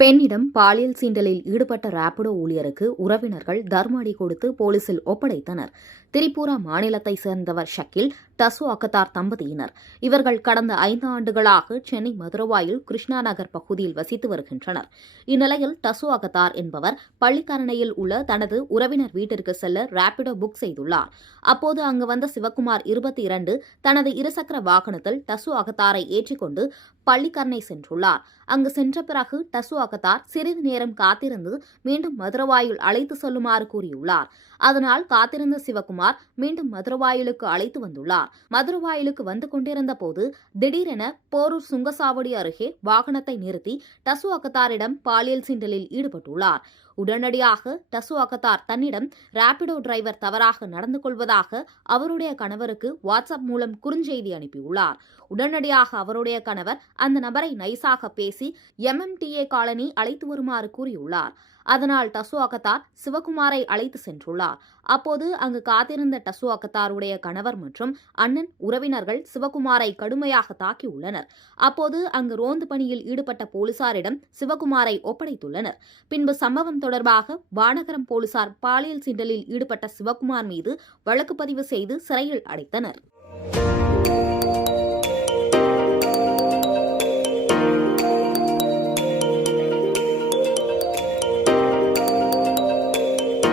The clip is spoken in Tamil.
பெண்ணிடம் பாலியல் சீண்டலில் ஈடுபட்ட ராபிடோ ஊழியருக்கு உறவினர்கள் தர்ம அடி கொடுத்து போலீசில் ஒப்படைத்தனர். திரிபுரா மாநிலத்தைச் சேர்ந்தவர் ஷக்கீல், டசு அக்கத்தார் தம்பதியினர். இவர்கள் கடந்த 5 ஆண்டுகளாக சென்னை மதுரவாயில் கிருஷ்ணா நகர் பகுதியில் வசித்து வருகின்றனர். இந்நிலையில் டசு அக்கத்தார் என்பவர் பள்ளிக்கரணையில் உள்ள தனது உறவினர் வீட்டிற்கு செல்ல ராபிடோ புக் செய்துள்ளார். அப்போது அங்கு வந்த சிவக்குமார் 22 தனது இருசக்கர வாகனத்தில் டசு அக்கத்தாரை ஏற்றிக்கொண்டு பள்ளிக்கரணை சென்றுள்ளார். அங்கு சென்ற பிறகு டசு அக்கத்தார் சிறிது நேரம் காத்திருந்து மீண்டும் மதுரவாயில் அழைத்து செல்லுமாறு கூறியுள்ளார். அதனால் காத்திருந்த சிவக்குமார் மீண்டும் மதுரவாயிலுக்கு அழைத்து வந்துள்ளார். மதுரவாயிலுக்கு வந்து கொண்டிருந்த போது திடீரென போரூர் சுங்கசாவடி அருகே வாகனத்தை நிறுத்தி டசு அக்கத்தாரிடம் பாலியல் சீண்டலில் ஈடுபட்டுள்ளார். உடனடியாக டசு அக்கத்தார் தன்னிடம் ராபிடோ டிரைவர் தவறாக நடந்து கொள்வதாக அவருடைய கணவருக்கு வாட்ஸ்அப் மூலம் குறுஞ்செய்தி அனுப்பியுள்ளார். உடனடியாக அவருடைய கணவர் அந்த நபரை நைசாக பேசி MMTA காலனி அழைத்து வருமாறு கூறியுள்ளார். அதனால் டசு அக்கத்தார் சிவக்குமாரை அழைத்து சென்றுள்ளார். அப்போது அங்கு காத்திருந்த டசு அக்கத்தாருடைய கணவர் மற்றும் அண்ணன் உறவினர்கள் சிவக்குமாரை கடுமையாக தாக்கியுள்ளனர். அப்போது அங்கு ரோந்து பணியில் ஈடுபட்ட போலீசாரிடம் சிவக்குமாரை ஒப்படைத்துள்ளனர். பின்பு சம்பவம் தொடர்பாக வானகரம் போலீசார் பாலியல் சீண்டலில் ஈடுபட்ட சிவக்குமார் மீது வழக்கு பதிவு செய்து சிறையில் அடைத்தனர்.